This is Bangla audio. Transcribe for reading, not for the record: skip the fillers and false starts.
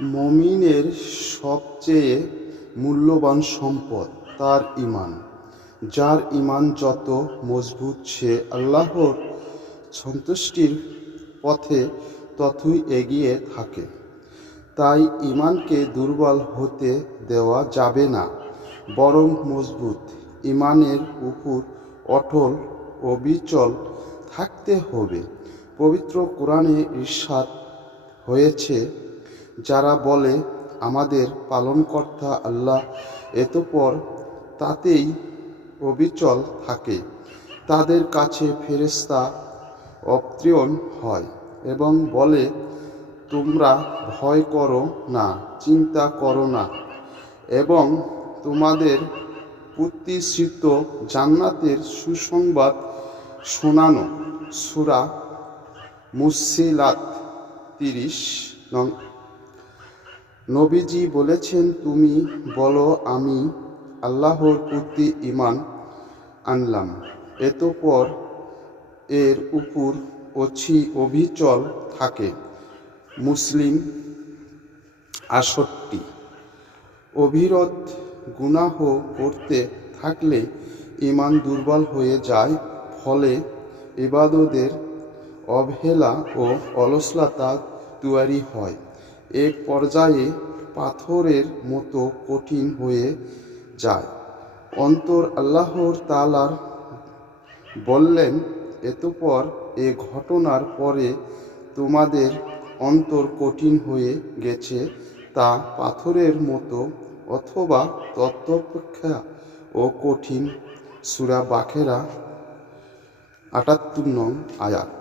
মুমিনের সবচেয়ে মূল্যবান সম্পদ তার ঈমান। যার ঈমান যত মজবুত সে আল্লাহর সন্তুষ্টির পথে ততই এগিয়ে থাকে। তাই ঈমানকে দুর্বল হতে দেওয়া যাবে না, বরং মজবুত ঈমানের উপর অটল অবিচল থাকতে হবে। পবিত্র কোরআনে ইরশাদ হয়েছে, যারা বলে আমাদের পালনকর্তা আল্লাহ, অতঃপর তাতেই অবিচল থাকে, তাদের কাছে ফেরেশতা অবতীর্ণ হয় এবং বলে, তোমরা ভয় করো না, চিন্তা করো না, এবং তোমাদের প্রতিশ্রুত জান্নাতের সুসংবাদ শোনানো। সূরা মুসসিলাত 30 নং। নবীজি বলেছেন, তুমি বলো আমি আল্লাহর প্রতি ঈমান আনলাম, অতঃপর এর উপর অবিচল থাকে। মুসলিম 68। অবিরত গুনাহ করতে থাকলে ঈমান দুর্বল হয়ে যায়, ফলে ইবাদতের অবহেলা ও অলসতা তৈরি হয়। এক পর্যায়ে পাথরের মতো কঠিন হয়ে যায়। অন্তর আল্লাহ তাআলা বললেন, অতঃপর এ ঘটনার পরে তোমাদের অন্তর কঠিন হয়ে গেছে, তা পাথরের মতো অথবা ততোপেক্ষা ও কঠিন। সূরা বাকেরা ৭৮ নং আয়াত।